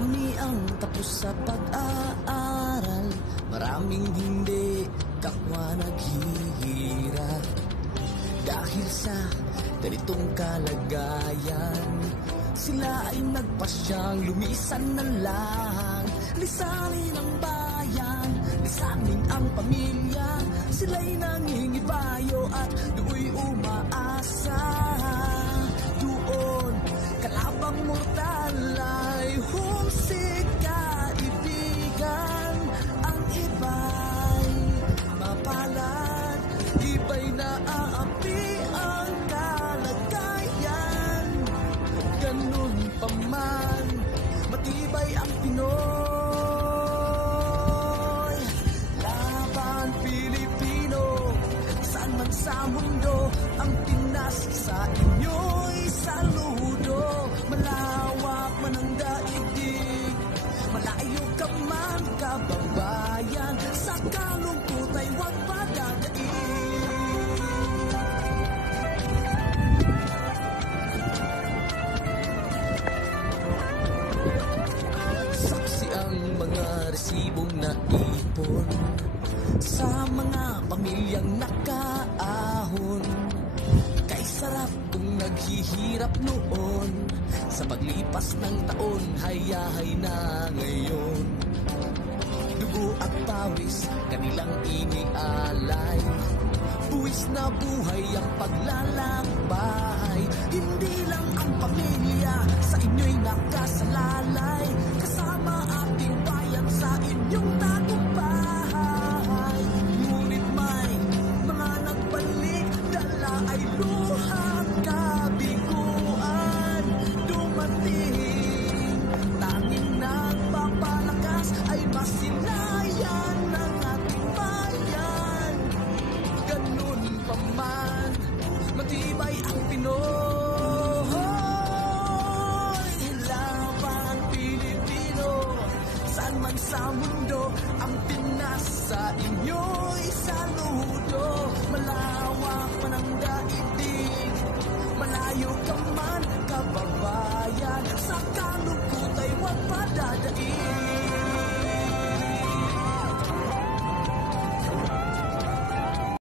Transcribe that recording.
Marami ang tapos sa pag-aaral, maraming hindi kapwa naghihirap. Dahil sa ganitong kalagayan, sila ay nagpasyang lumisan na lang. Lisanin ang bayan, lisanin ang pamilya. Sila'y nangingibayo at do'y umaasa. Doon, kalabang mortal ay humsik kaibigan. Ang iba'y mapalad, iba'y naaapi ang kalagayan. Ganun pa man, matibay ang Pinoy. Laban Pilipino, saan man sa mundo, ang Pinas sa inyo'y saludo. Malawak man ang daigdig, malayo ka man kababayan, sa kalungkot ay huwag padadaig. Saksi ang mga resibong naipon sa mga pamilyang nakaahon. Kay sarap kung naghihirap noon, sa paglipas ng taon, hayahay na ngayon. Dugo at pawis, kanilang inialay, buwis na buhay ang paglalakbay. Hindi lang ang pamilya sa inyo'y nakasalalay, kasama ating bayan sa inyong tagumpay. Ngunit may mga nagbalik, dala ay luhang kabiguan. Dumating, tanging nagpapalakas ay masilayan ng ating bayan. Ganun pa man, matibay ang Pinoy. Laban Pilipino, saan man sa mundo, ang Pinas sa inyo'y saludo. Malawak man ang daigdig, malayo ka man kababayan, sa kalungkot